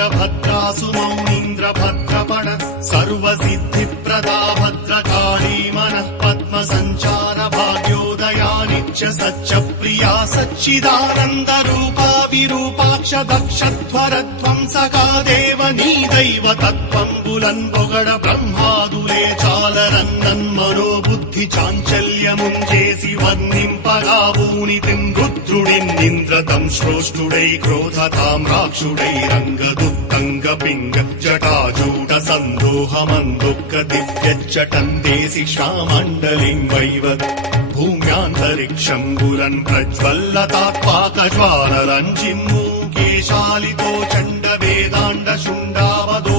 वीरभद्रासु मौनीन्द्रभद्रपण सर्वसिद्धिप्रदा भद्रकाली मनः पद्मसञ्चार भाग्योदया नित्य सच्चप्रिया सच्चिदानन्दरूपा विरूपाक्ष दक्षध्वरध्वंसका देव नी दैव तत्त्वम्बुलन् పొగడ బ్రహ్మాదులే చాలరన్నన్మనోబుద్ధి చాంచల్యముంచేసి వర్ణింపగా ఊనితిం రుద్రుడిన్నింద్రతం శ్రోష్ఠుడై క్రోధతాం రాక్షుడై రంగదుత్తంగ పింగ జటాజూట సందోహమందుఃఖ దివ్యచ్చటందేసి శ్వామండలిం వైవత్ భూమ్యాంతరిక్షంబులన్ ప్రజ్వల్లతాత్పాకజ్వాలరంజిమ్మూ కేశాలితో చండ వేదాండ శుండావదో